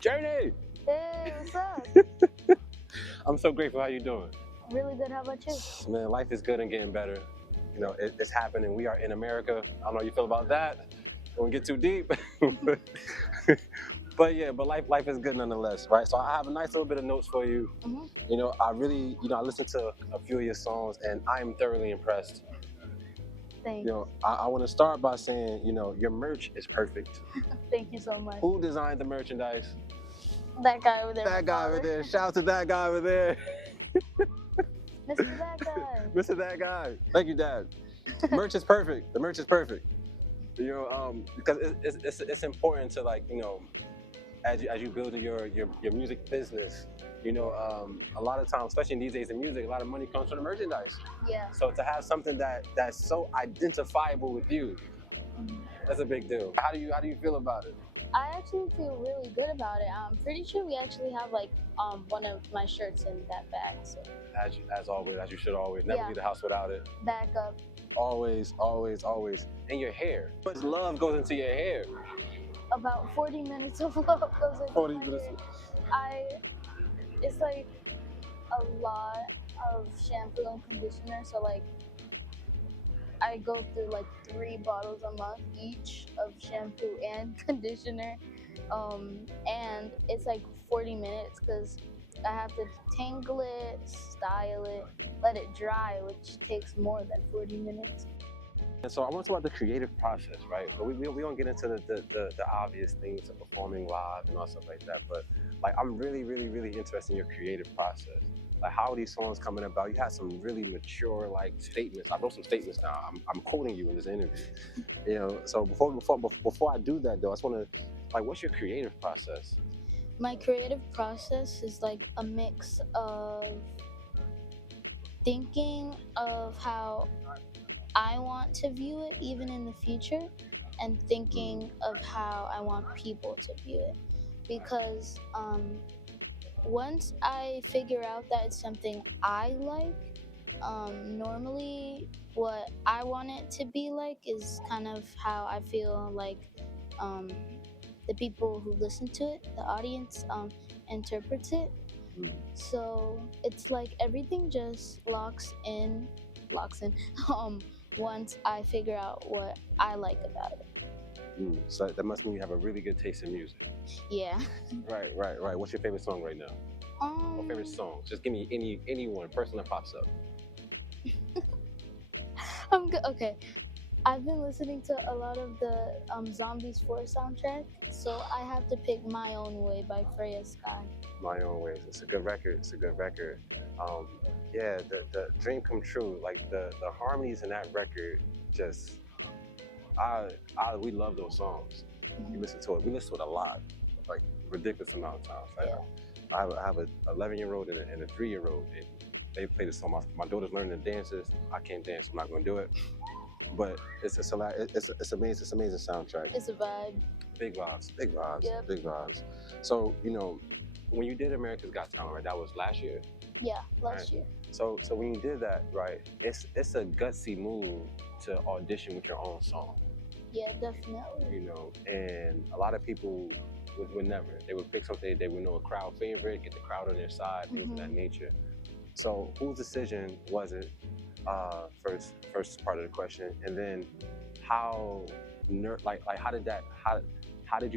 Journey! Hey, what's up? I'm so grateful. How you doing? Really good. How about you? Man, life is good and getting better. You know, it's happening. We are in America. I don't know how you feel about that. Don't get too deep. But life is good nonetheless, right? So I have a nice little bit of notes for you. Mm-hmm. You know, I listened to a few of your songs and I am thoroughly impressed. Thanks. You know, I want to start by saying, you know, your merch is perfect. Thank you so much. Who designed the merchandise? That guy over there. That guy over there. Shout out to that guy over there. Mr. That guy. Mr. That guy. Thank you, Dad. Merch is perfect. The merch is perfect. You know, because it's important to, like, you know, as you build your music business, you know, a lot of times, especially these days in music, a lot of money comes from the merchandise. Yeah. So to have something that's so identifiable with you, that's a big deal. How do you feel about it? I actually feel really good about it. I'm pretty sure we actually have like one of my shirts in that bag. So As always, as you should always, never leave the house without it. Back up. Always, always, always. And your hair. How much love goes into your hair? About 40 minutes of love goes into 40 my minutes. hair. It's like a lot of shampoo and conditioner. So like I go through like 3 bottles a month each of shampoo and conditioner, and it's like 40 minutes because I have to tangle it, style it, let it dry, which takes more than 40 minutes. And so I want to talk about the creative process, right? But we don't get into the obvious things of performing live and all stuff like that. But like, I'm really, really, really interested in your creative process. Like, how are these songs coming about? You had some really mature, like, statements. I wrote some statements now. I'm quoting you in this interview. You know, so before I do that though, I just want to, like, what's your creative process? My creative process is like a mix of thinking of how I want to view it even in the future, and thinking of how I want people to view it. Because once I figure out that it's something I like, normally what I want it to be like is kind of how I feel like the people who listen to it, the audience, interprets it. So it's like everything just locks in, once I figure out what I like about it. So that must mean you have a really good taste in music. Yeah. Right. What's your favorite song right now? Or favorite song? Just give me any one person that pops up. I'm good. Okay. I've been listening to a lot of the Zombies 4 soundtrack, so I have to pick My Own Way by Freya Sky. My Own Ways. It's a good record. Yeah, the dream come true. Like the harmonies in that record, just we love those songs. Mm-hmm. We listen to it a lot, like ridiculous amount of times. Like, Yeah. I have an 11-year-old and a 3-year-old, and they play this song. My daughter's learning to dance this. I can't dance. I'm not gonna do it. But it's amazing. It's amazing soundtrack. It's a vibe. Big vibes. Yep. Big vibes. So, you know, when you did America's Got Talent, right? That was last year. Yeah, last year. So when you did that, right? It's a gutsy move to audition with your own song. Yeah, definitely. You know, and a lot of people would never. They would pick something they would know a crowd favorite, get the crowd on their side, things of that nature. So whose decision was it? First part of the question, and then how did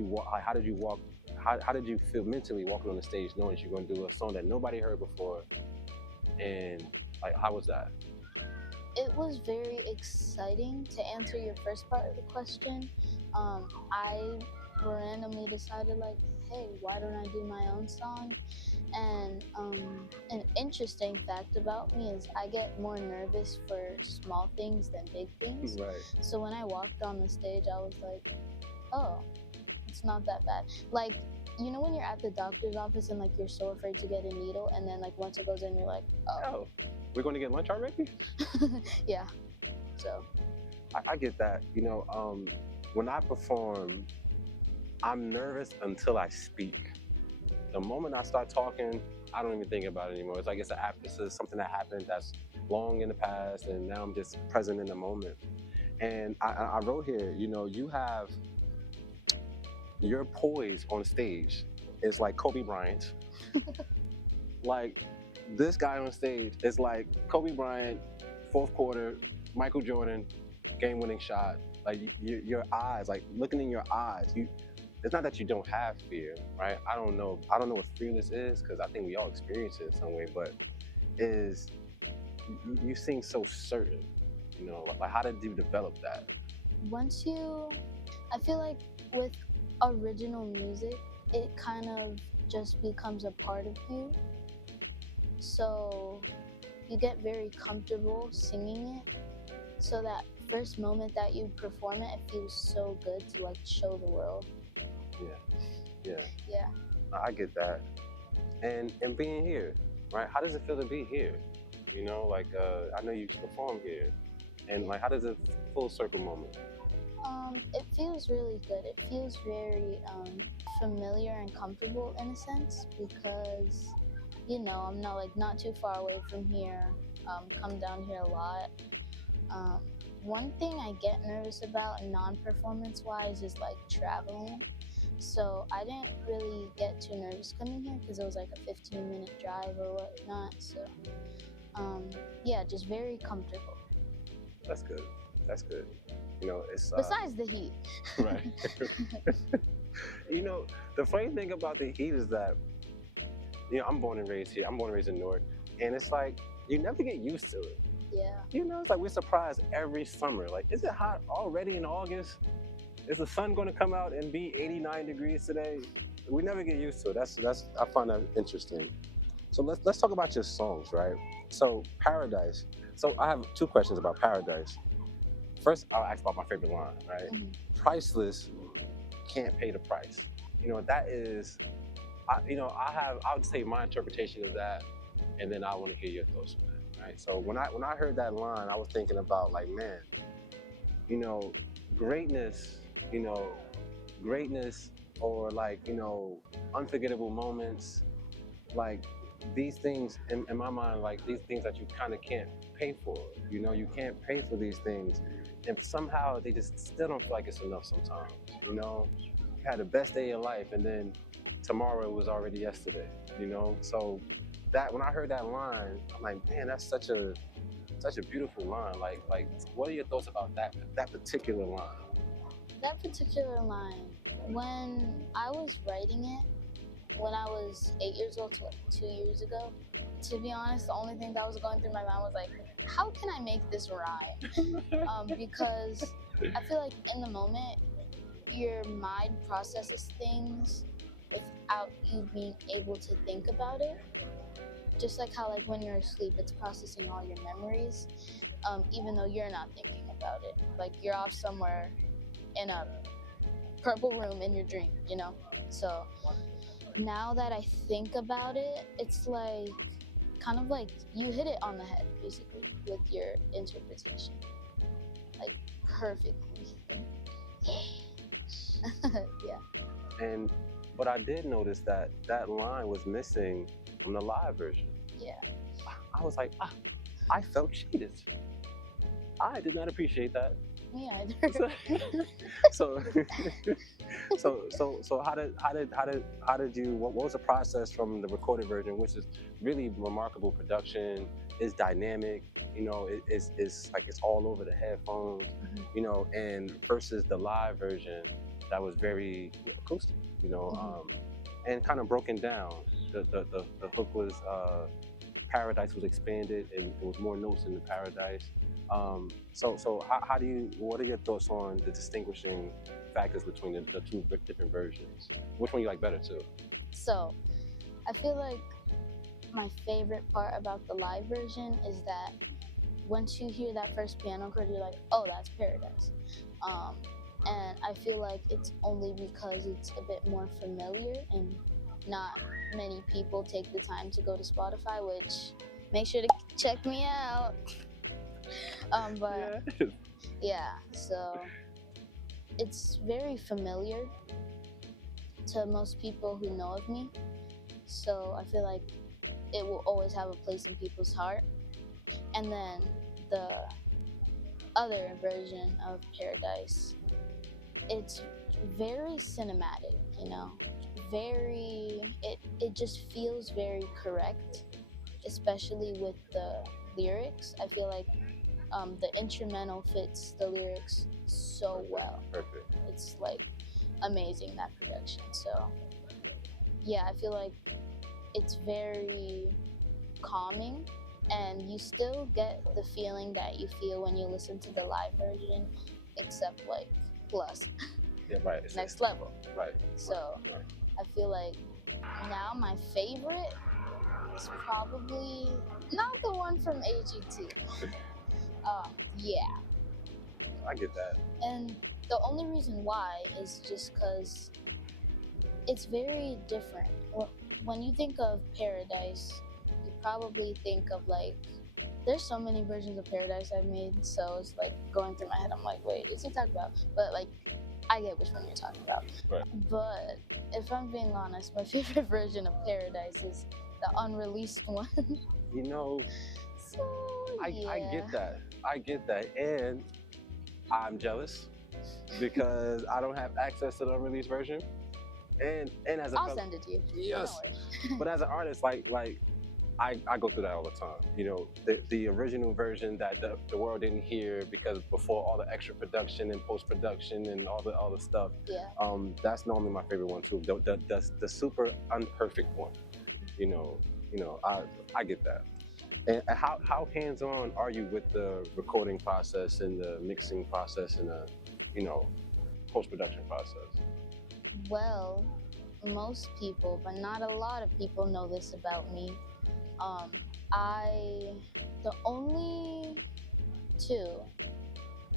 you feel mentally walking on the stage knowing that you're going to do a song that nobody heard before, and like, how was that? It was very exciting. To answer your first part of the question, I randomly decided, like, hey, why don't I do my own song? And an interesting fact about me is I get more nervous for small things than big things. Right. So when I walked on the stage, I was like, oh, it's not that bad. Like, you know when you're at the doctor's office and like you're so afraid to get a needle, and then like once it goes in, you're like, oh. We're going to get lunch already? Yeah. So I get that. You know, when I perform, I'm nervous until I speak. The moment I start talking, I don't even think about it anymore. It's like it's something that happened that's long in the past, and now I'm just present in the moment. And I wrote here, you know, you're poised on stage. is like Kobe Bryant. Like this guy on stage is like Kobe Bryant, fourth quarter, Michael Jordan, game-winning shot. Like your eyes, like looking in your eyes, you. It's not that you don't have fear, right? I don't know. I don't know what fearless is because I think we all experience it in some way. But is you seem so certain, you know? Like how did you develop that? Once you, I feel like with original music, it kind of just becomes a part of you. So you get very comfortable singing it. So that first moment that you perform it, it feels so good to like show the world. Yeah, yeah. Yeah. I get that. And being here, right? How does it feel to be here? You know, like I know you perform here, and like how does it full circle moment? It feels really good. It feels very familiar and comfortable in a sense because, you know, I'm not too far away from here. Come down here a lot. Um, One thing I get nervous about non-performance wise is like traveling. So I didn't really get too nervous coming here because it was like a 15-minute drive or whatnot. So yeah, just very comfortable. That's good. That's good. You know, it's Besides the heat. right. You know, the funny thing about the heat is that you know I'm born and raised here. I'm born and raised in Newark, and it's like you never get used to it. Yeah. You know, it's like we're surprised every summer. Like, is it hot already in August? Is the sun going to come out and be 89 degrees today? We never get used to it. That's I find that interesting. So let's talk about your songs, right? So Paradise. So I have two questions about Paradise. First, I'll ask about my favorite line, right? Priceless, can't pay the price. You know, that is, I would say my interpretation of that, and then I want to hear your thoughts on that, right? So when I heard that line, I was thinking about like, man, you know, greatness, you know, greatness or like, you know, unforgettable moments, like these things in my mind, like these things that you kind of can't pay for. You know, you can't pay for these things, and somehow they just still don't feel like it's enough. Sometimes, you know, you had the best day of your life, and then tomorrow was already yesterday. You know, so that when I heard that line, I'm like, man, that's such a beautiful line. Like, what are your thoughts about that particular line? That particular line, when I was writing it, when I was 8 years old to like 2 years ago, to be honest, the only thing that was going through my mind was like, how can I make this rhyme? Because I feel like in the moment, your mind processes things without you being able to think about it. Just like how like when you're asleep, it's processing all your memories, even though you're not thinking about it. Like you're off somewhere in a purple room in your dream, you know? So now that I think about it, it's like kind of like you hit it on the head basically with your interpretation. Like perfectly. Yeah. And but I did notice that that line was missing from the live version. Yeah. I was like, I felt cheated. I did not appreciate that. Me either. So, so how did you? What was the process from the recorded version, which is really remarkable production, is dynamic, you know, it's like it's all over the headphones, you know, and versus the live version that was very acoustic, you know, and kind of broken down. The hook was Paradise was expanded, and there was more notes in the Paradise. So how do you? What are your thoughts on the distinguishing factors between the two different versions? Which one you like better too? So I feel like my favorite part about the live version is that once you hear that first piano chord, you're like, oh, that's Paradise. And I feel like it's only because it's a bit more familiar and not many people take the time to go to Spotify, which make sure to check me out. But yeah, so it's very familiar to most people who know of me. So I feel like it will always have a place in people's heart. And then the other version of Paradise, it's very cinematic, you know, very, it just feels very correct, especially with the lyrics. I feel like the instrumental fits the lyrics so well. Perfect. It's like amazing, that production. So yeah, I feel like it's very calming, and you still get the feeling that you feel when you listen to the live version, except like plus Yeah, right. It's next level. right. So Right. I feel like now my favorite is probably not the one from AGT. Yeah, I get that. and the only reason why is just because it's very different. When you think of Paradise, you probably think of like, there's so many versions of Paradise I've made, so it's like going through my head. I'm like, wait, is he talking about? But like, I get which one you're talking about. Right. But if I'm being honest, my favorite version of Paradise is the unreleased one. You know, So yeah. I get that. I get that, and I'm jealous because I don't have access to the unreleased version. And as a I'll send it to you. yes, Don't worry. but as an artist, like I go through that all the time. You know, the original version that the world didn't hear because before all the extra production and post production and all the stuff. Yeah. That's normally my favorite one too. The super unperfect one. You know, I get that. And how hands on are you with the recording process and the mixing process and the post production process? Well, most people, but not a lot of people, know this about me. The only two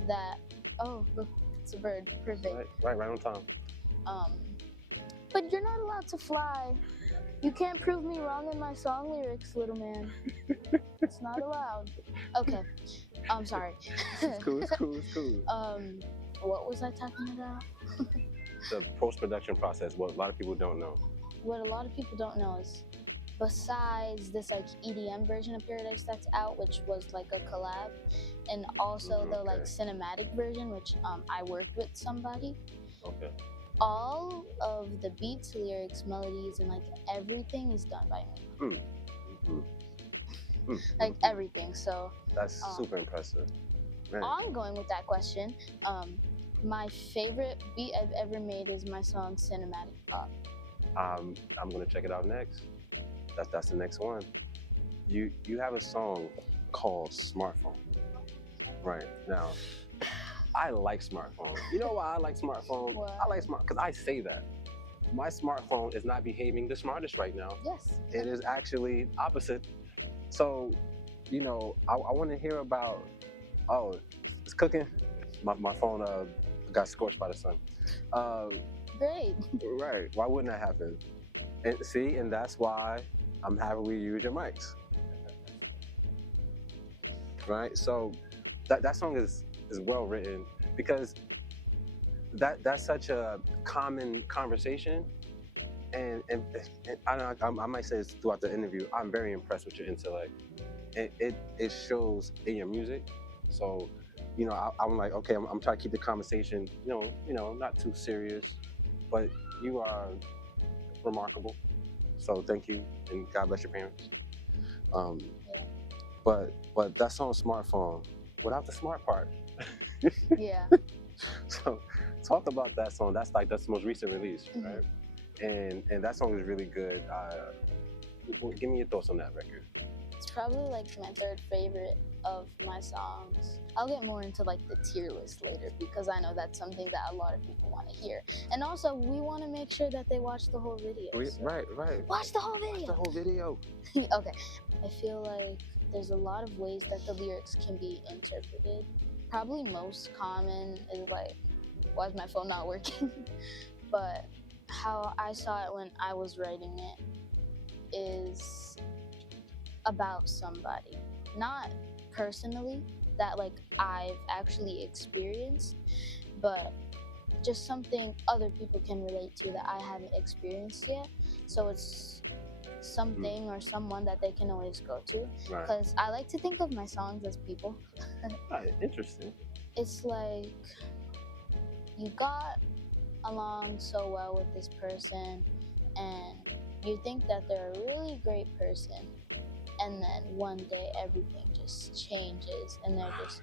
that, oh, look, it's a bird, perfect. Right on time. But you're not allowed to fly. You can't prove me wrong in my song lyrics, little man. It's not allowed. Okay, I'm sorry. It's cool. What was I talking about? The post-production process, what a lot of people don't know. What a lot of people don't know is, besides this like EDM version of Paradise that's out, which was like a collab, and also the like cinematic version, which I worked with somebody. Okay. All of the beats, lyrics, melodies, and like everything is done by me. Like everything. So that's super impressive. Man. Ongoing with that question, my favorite beat I've ever made is my song Cinematic Pop. I'm gonna check it out next. That's the next one. You have a song called Smartphone. Right now, I like smartphone. You know why I like smartphone? What? I like because I say that. My smartphone is not behaving the smartest right now. Yes. It is actually opposite. So, I want to hear about, oh, it's cooking. My phone got scorched by the sun. Great. Right. Why wouldn't that happen? And that's why I'm happy we use your mics. Right. So that song is well written because that's such a common conversation. And I might say this throughout the interview, I'm very impressed with your intellect. It shows in your music. So, I'm like, okay, I'm trying to keep the conversation, not too serious, but you are remarkable. So thank you, and God bless your parents. But that song Smartphone, without the smart part. Yeah. So talk about that song. That's the most recent release, right? And that song is really good. Give me your thoughts on that record. It's probably like my third favorite of my songs. I'll get more into like the tier list later because I know that's something that a lot of people want to hear. And also, we want to make sure that they watch the whole video. Right. Watch the whole video. Watch the whole video. Okay. I feel like there's a lot of ways that the lyrics can be interpreted. Probably most common is like, why is my phone not working? But how I saw it when I was writing it is about somebody, not personally that like I've actually experienced, but just something other people can relate to that I haven't experienced yet. So it's something or someone that they can always go to, because I like to think of my songs as people. Interesting. It's like you got along so well with this person, and you think that they're a really great person, and then one day everything just changes and they're just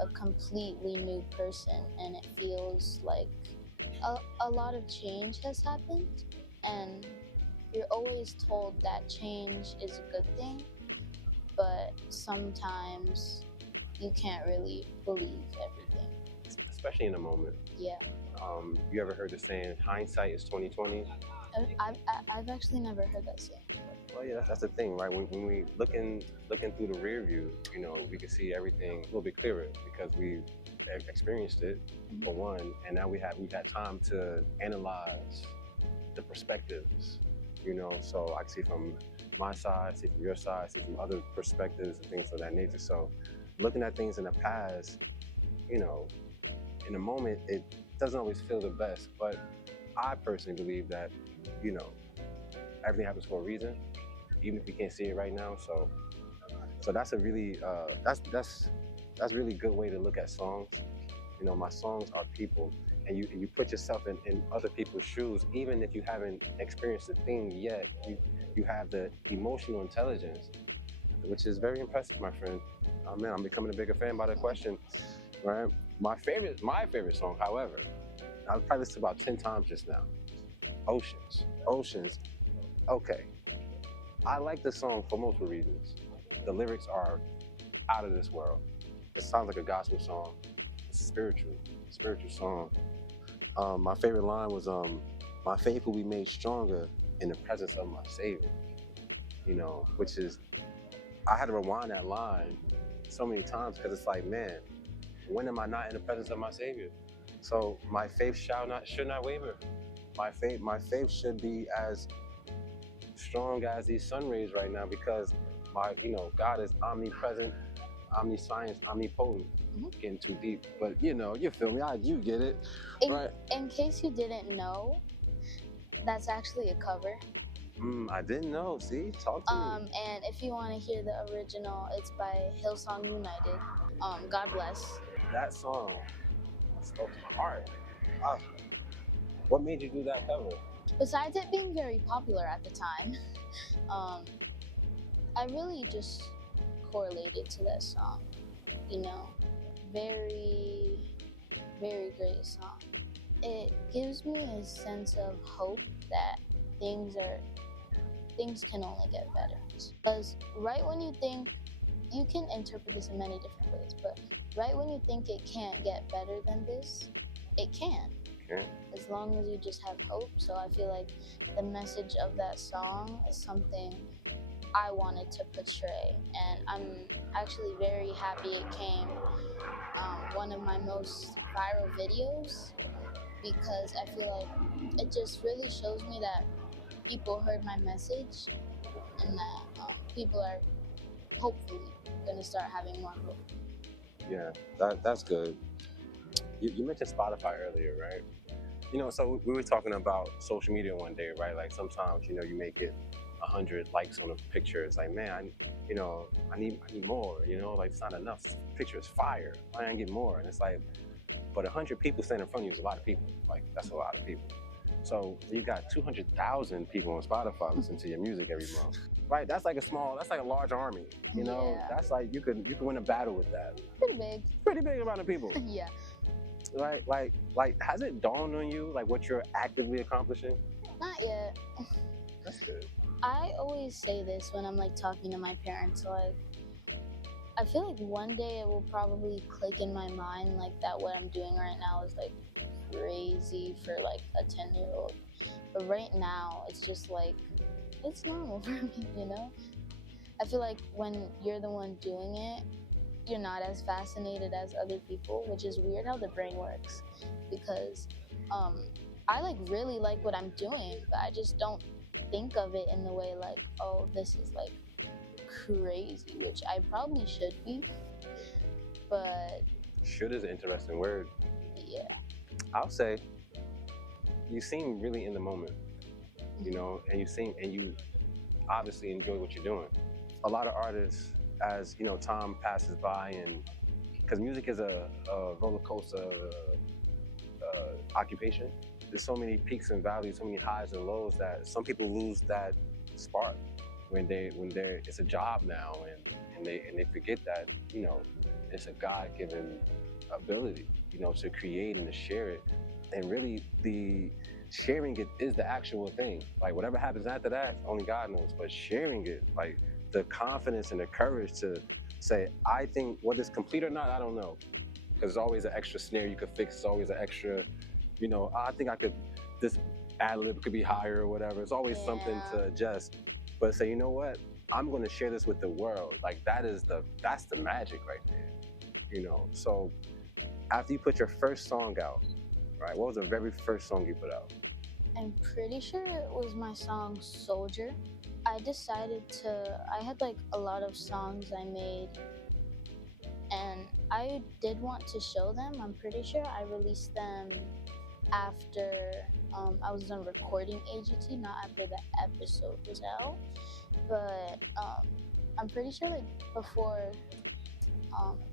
a completely new person, and it feels like a lot of change has happened, and you're always told that change is a good thing, but sometimes you can't really believe everything. especially in the moment. Yeah. You ever heard the saying, hindsight is 2020? I've actually never heard that saying. Well, yeah, that's the thing, right? When we looking through the rear view, you know, we can see everything a little bit clearer because we experienced it for one, and now we've had time to analyze the perspectives, you know. So I can see from my side, see from your side, see from other perspectives and things of that nature. So looking at things in the past, you know, in the moment, it doesn't always feel the best, but I personally believe that, you know, everything happens for a reason, even if we can't see it right now. So that's a really that's really good way to look at songs. You know, my songs are people, and you put yourself in other people's shoes, even if you haven't experienced the thing yet. You have the emotional intelligence, which is very impressive, my friend. Oh man, I'm becoming a bigger fan by the question. Right, my favorite song, however, I've probably listened to about 10 times just now. Oceans. Okay, I like the song for multiple reasons. The lyrics are out of this world. It sounds like a gospel song. It's a spiritual song. My favorite line was, "My faith will be made stronger in the presence of my Savior." You know, which is, I had to rewind that line so many times because it's like, man, when am I not in the presence of my Savior? So my faith should not waver. My faith should be as strong as these sun rays right now because God is omnipresent, omniscience, omnipotent. Getting too deep, but you feel me? You get it, right? In case you didn't know, that's actually a cover. I didn't know. See, talk to me. And if you want to hear the original, it's by Hillsong United. God bless. That song spoke to my heart. Ah, what made you do that cover? Besides it being very popular at the time, I really just correlated to that song. You know, very, very great song. It gives me a sense of hope that things can only get better. Because right when you think, you can interpret this in many different ways, but right when you think it can't get better than this, it can. Okay. As long as you just have hope. So I feel like the message of that song is something I wanted to portray, and I'm actually very happy it came one of my most viral videos, because I feel like it just really shows me that people heard my message, and that people are hopefully gonna start having more hope. Yeah, that's good. You mentioned Spotify earlier, right? So we were talking about social media one day, right? Like sometimes, you may get 100 likes on a picture. It's like, man, I need more. Like it's not enough. This picture is fire. Why can't I get more? And it's like, but 100 people standing in front of you is a lot of people. Like that's a lot of people. So you got 200,000 people on Spotify listening to your music every month, right? That's like a large army. Yeah. That's like you could win a battle with that. Pretty big amount of people. Yeah. Like, has it dawned on you like what you're actively accomplishing? Not yet. That's good. I always say this when I'm like talking to my parents, like, I feel like one day it will probably click in my mind like that what I'm doing right now is like crazy for like a 10-year-old. But right now it's just like, it's normal for me, I feel like when you're the one doing it, you're not as fascinated as other people, which is weird how the brain works, because I like really like what I'm doing, but I just don't think of it in the way like, oh, this is like crazy, which I probably should be, but should is an interesting word. Yeah, I'll say you seem really in the moment, and you obviously enjoy what you're doing. A lot of artists, as time passes by, and because music is a roller coaster occupation, there's so many peaks and valleys, so many highs and lows that some people lose that spark when they're it's a job now, and they forget that, you know, it's a God-given ability, you know, to create and to share it. And really, the sharing it is the actual thing. Like whatever happens after that, only God knows. But sharing it, like the confidence and the courage to say, I think whether it's complete or not, I don't know, because there's always an extra snare you could fix. There's always an extra, you know, I think I could, this ad lib could be higher or whatever. It's always something to adjust. But say, you know what? I'm going to share this with the world. Like that's the magic right there, you know. So after you put your first song out, right? What was the very first song you put out? I'm pretty sure it was my song Soldier. I decided I had like a lot of songs I made, and I did want to show them. I'm pretty sure I released them after I was done recording AGT, not after the episode was out. But I'm pretty sure like before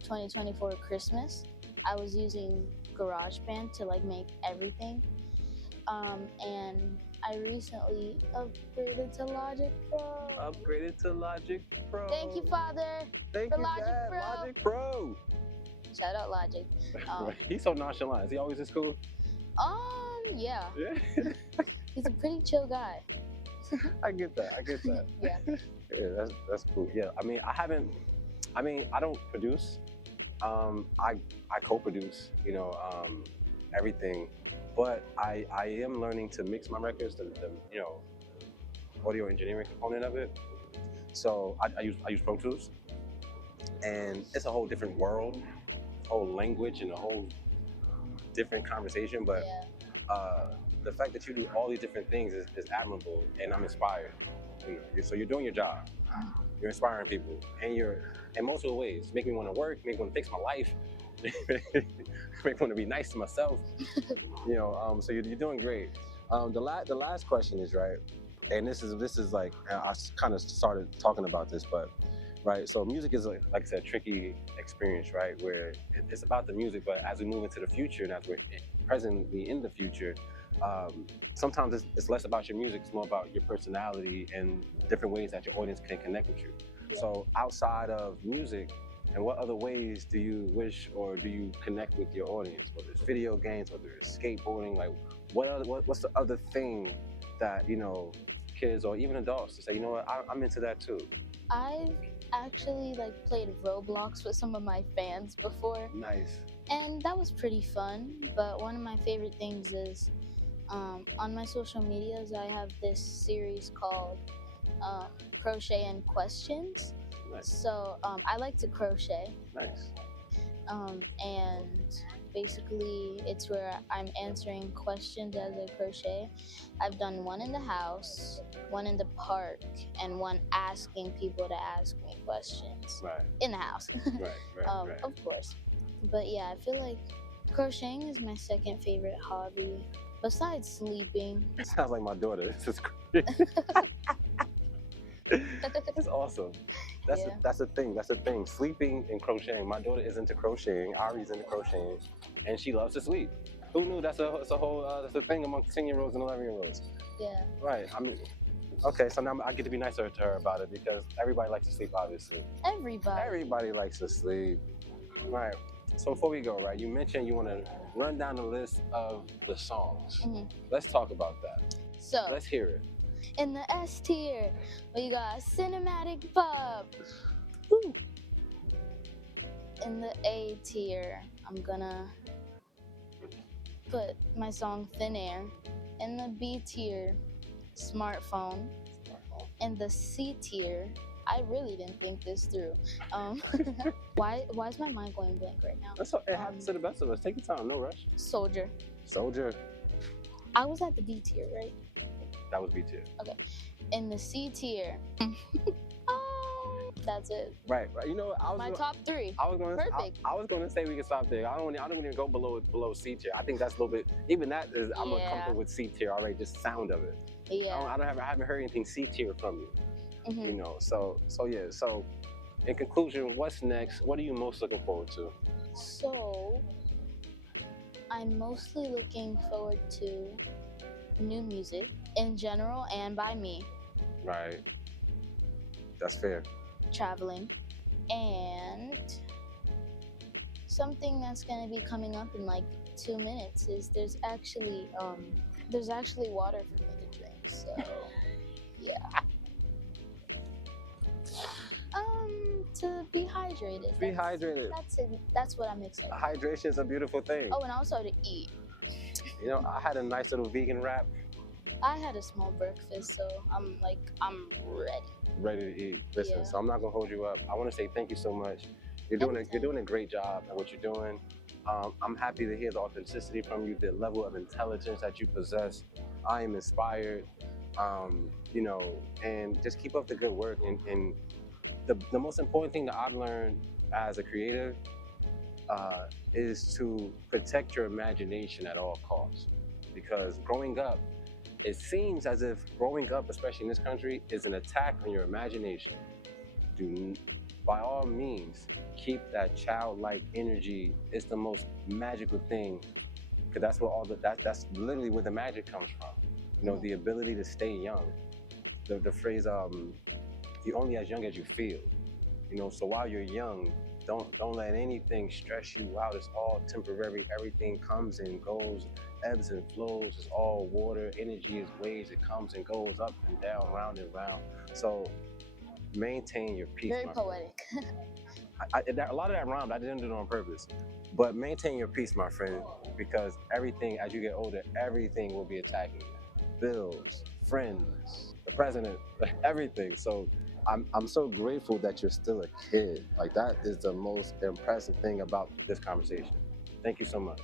2024 Christmas, I was using GarageBand to like make everything. And I recently upgraded to Logic Pro. Upgraded to Logic Pro. Thank you, Father. Thank for you, Logic Dad. Pro. Logic Pro. Shout out Logic. He's so nonchalant. Is he always this cool? Yeah. Yeah. He's a pretty chill guy. I get that. Yeah. Yeah, that's cool. Yeah, I don't produce. I co-produce, you know, everything, but I am learning to mix my records, the you know, audio engineering component of it. So I use Pro Tools, and it's a whole different world, whole language, and a whole different conversation. But the fact that you do all these different things is admirable, and I'm inspired. You know, so you're doing your job. You're inspiring people, and you're in multiple ways. Make me want to work, make me want to fix my life, make me want to be nice to myself. You know, so you're doing great. The last question is, right, and this is like I kind of started talking about this, but right. So music is like I said, tricky experience, right? Where it's about the music, but as we move into the future, and as we're presently in the future, sometimes it's less about your music, it's more about your personality and different ways that your audience can connect with you. So outside of music, and what other ways do you wish or do you connect with your audience? Whether it's video games, whether it's skateboarding, like what's the other thing that, you know, kids or even adults to say, you know what, I'm into that too? I've actually like played Roblox with some of my fans before. Nice. And that was pretty fun. But one of my favorite things is on my social medias, I have this series called Crochet and Questions. Nice. So I like to crochet. Nice. And basically it's where I'm answering questions as I crochet. I've done one in the house, one in the park, and one asking people to ask me questions. Right. In the house. Right. Of course. But yeah, I feel like crocheting is my second favorite hobby, besides sleeping. Sounds like my daughter. This is great. That's awesome. That's the thing. Sleeping and crocheting. My daughter is into crocheting. Ari's into crocheting, and she loves to sleep. Who knew? That's a whole that's a thing among 10-year-olds and 11-year-olds. Yeah. Right. I mean, okay. So now I get to be nicer to her about it because everybody likes to sleep. Obviously. Everybody likes to sleep. Right. So before we go, right, you mentioned you want to run down the list of the songs. Mm-hmm. Let's talk about that. So let's hear it. In the S tier, we got Cinematic Pop. Woo. In the A tier, I'm gonna put my song Thin Air. In the B tier, Smartphone. In the C tier, I really didn't think this through. Why is my mind going blank right now? That's it happens to the best of us. Take your time, no rush. Soldier. I was at the B tier, right? That was B tier. Okay. In the C tier, that's it. Right. You know, my top three. Perfect. I was gonna say we can stop there. I don't even go below C tier. I think that's a little bit. Even that is. I'm uncomfortable with C tier already. Just sound of it. Yeah. I haven't heard anything C tier from you. Mm-hmm. You know. So yeah. So, in conclusion, what's next? What are you most looking forward to? So, I'm mostly looking forward to new music in general and by me, Right. That's fair. traveling, and something that's going to be coming up in like 2 minutes is there's actually water for me to drink. So yeah. To be hydrated. Be hydrated. That's it. That's what I'm excited about. Hydration is a beautiful thing. Oh, and also to eat. You know, I had a nice little vegan wrap. I had a small breakfast, so I'm ready. Ready to eat. Listen, Yeah. so I'm not gonna hold you up. I want to say thank you so much. You're doing a great job at what you're doing. I'm happy to hear the authenticity from you, the level of intelligence that you possess. I am inspired. You know, and just keep up the good work. And the most important thing that I've learned as a creative is to protect your imagination at all costs. Because growing up, it seems as if growing up, especially in this country, is an attack on your imagination. By all means, keep that childlike energy. It's the most magical thing, because that's what that's literally where the magic comes from. You know, the ability to stay young. The phrase, you're only as young as you feel. You know, so while you're young, don't let anything stress you out. It's all temporary. Everything comes and goes, ebbs and flows. It's all water. Energy is waves. It comes and goes up and down, round and round. So maintain your peace. Very poetic. A lot of that rhymed. I didn't do it on purpose. But maintain your peace, my friend, because everything, as you get older, everything will be attacking you. Bills, friends, the president, everything. So I'm so grateful that you're still a kid. Like, that is the most impressive thing about this conversation. Thank you so much.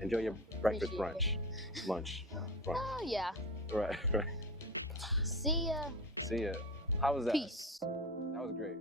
Enjoy your breakfast lunch, brunch. Oh yeah. Right. See ya. See ya. How was that? Peace. That was great.